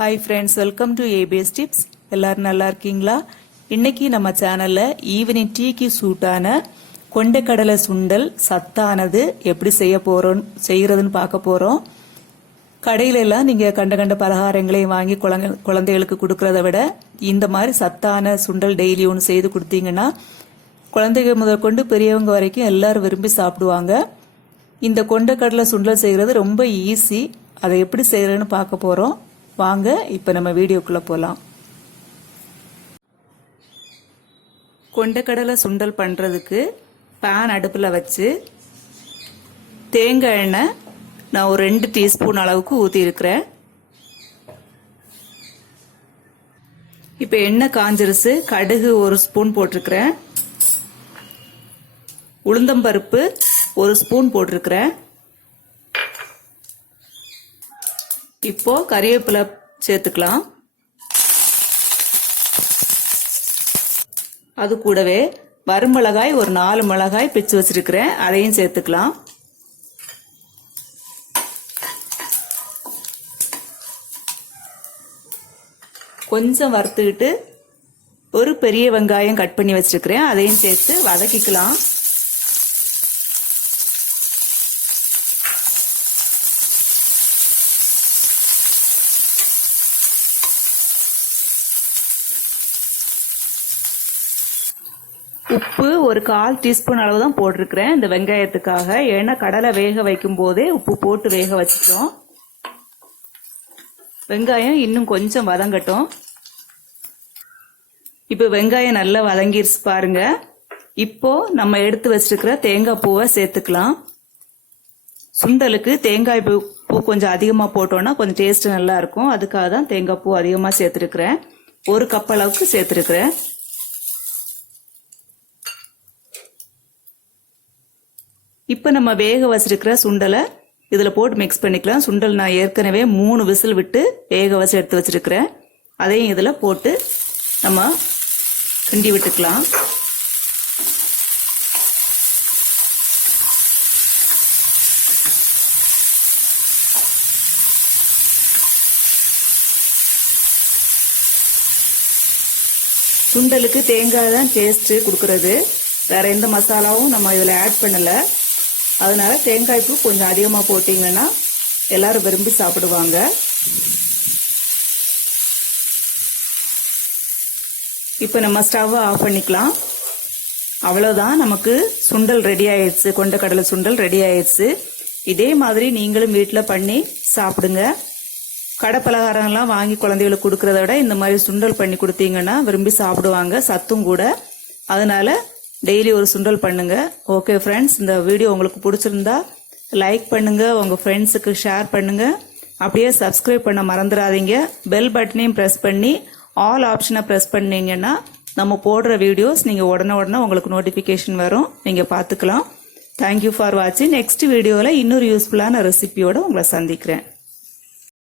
Hi friends, welcome to EBINS tips. எல்லாரும் நல்லா இருக்கீங்களா? இன்னைக்கு நம்ம சேனல்ல ஈவினிங் டீக்கு சூட்டான கொண்டைக்கடலை சுண்டல் சத்தானது எப்படி செய்யறதுன்னு பார்க்க போறோம். கடையில எல்லாம் நீங்க கண்ட பலகாரங்களையும் வாங்கி குழந்தைகளுக்கு கொடுக்கறத விட இந்த மாதிரி சத்தான சுண்டல் டெய்லி ஒன்று செய்து கொடுத்தீங்கன்னா குழந்தைகள் முதற்கொண்டு பெரியவங்க வரைக்கும் எல்லாரும் விரும்பி சாப்பிடுவாங்க. இந்த கொண்டைக்கடலை சுண்டல் செய்யறது ரொம்ப ஈஸி. அதை எப்படி செய்யறதுன்னு பார்க்க போறோம். வாங்க இப்ப நம்ம வீடியோக்குள்ள போலாம். கொண்டைக்கடலை சுண்டல் பண்றதுக்கு பேன் அடுப்புல வச்சு தேங்காய் எண்ணெய் நான் ஒரு 2 டீஸ்பூன் அளவுக்கு ஊத்தி இருக்கிறேன். இப்ப எண்ணெய் காஞ்சிருச்சு. கடுகு 1 ஸ்பூன் போட்டிருக்கிறேன். உளுந்தம்பருப்பு 1 ஸ்பூன் போட்டிருக்கிறேன். இப்போ கறிவேப்பிலை சேர்த்துக்கலாம். அது கூடவே வரமிளகாய் ஒரு 4 மிளகாய் பிச்சு வச்சிருக்கிறேன், அதையும் சேர்த்துக்கலாம். கொஞ்சம் வறுத்துக்கிட்டு ஒரு பெரிய வெங்காயம் கட் பண்ணி வச்சிருக்கிறேன், அதையும் சேர்த்து வதக்கிக்கலாம். உப்பு ஒரு 1/4 டீஸ்பூன் அளவு தான் போட்டிருக்கிறேன் இந்த வெங்காயத்துக்காக. ஏன்னா கடலை வேக வைக்கும் போதே உப்பு போட்டு வேக வச்சிட்டோம். வெங்காயம் இன்னும் கொஞ்சம் வதங்கட்டும். இப்போ வெங்காயம் நல்லா வதங்கிருச்சு பாருங்க. இப்போ நம்ம எடுத்து வச்சிருக்கிற தேங்காய் பூவை சேர்த்துக்கலாம். சுண்டலுக்கு தேங்காய் பூ கொஞ்சம் அதிகமா போட்டோம்னா கொஞ்சம் டேஸ்ட் நல்லா இருக்கும். அதுக்காக தான் தேங்காய் பூ அதிகமா சேர்த்திருக்கிறேன். 1 கப் அளவுக்கு சேர்த்திருக்கிறேன். இப்போ நம்ம வேக வச்சிருக்கிற சுண்டலை இதில் போட்டு மிக்ஸ் பண்ணிக்கலாம். சுண்டல் நான் ஏற்கனவே 3 விசில் விட்டு வேக வச்சு எடுத்து வச்சிருக்கிறேன். அதையும் இதில் போட்டு நம்ம கிண்டி விட்டுக்கலாம். சுண்டலுக்கு தேங்காய் தான் டேஸ்ட் கொடுக்கறது. வேற எந்த மசாலாவும் நம்ம இதில் ஆட் பண்ணல. அதனால தேங்காய் பூ கொஞ்சம் அதிகமாக போட்டீங்கன்னா எல்லாரும் விரும்பி சாப்பிடுவாங்க. இப்போ நம்ம ஸ்டவ்வை ஆஃப் பண்ணிக்கலாம். அவ்வளோதான், நமக்கு சுண்டல் ரெடி ஆயிடுச்சு. கொண்டைக்கடலை சுண்டல் ரெடி ஆயிடுச்சு. இதே மாதிரி நீங்களும் வீட்டில் பண்ணி சாப்பிடுங்க. கடை பலகாரம்லாம் வாங்கி குழந்தைகளுக்கு கொடுக்கறத விட இந்த மாதிரி சுண்டல் பண்ணி கொடுத்தீங்கன்னா விரும்பி சாப்பிடுவாங்க. சத்தும் கூட. அதனால டெய்லி ஒரு சுண்டல் பண்ணுங்க. ஓகே ஃப்ரெண்ட்ஸ், இந்த வீடியோ உங்களுக்கு பிடிச்சிருந்தா லைக் பண்ணுங்க, உங்க ஃப்ரெண்ட்ஸுக்கு ஷேர் பண்ணுங்க. அப்படியே சப்ஸ்கிரைப் பண்ண மறந்துடாதீங்க. பெல் பட்டனையும் பிரஸ் பண்ணி ஆல் ஆப்ஷனை பிரஸ் பண்ணீங்கன்னா நம்ம போடுற வீடியோஸ் நீங்க உடனே உங்களுக்கு நோட்டிபிகேஷன் வரும், நீங்க பாத்துக்கலாம். தேங்க்யூ ஃபார் வாட்சிங். நெக்ஸ்ட் வீடியோல இன்னொரு யூஸ்ஃபுல்லான ரெசிபியோட உங்களை சந்திக்கிறேன்.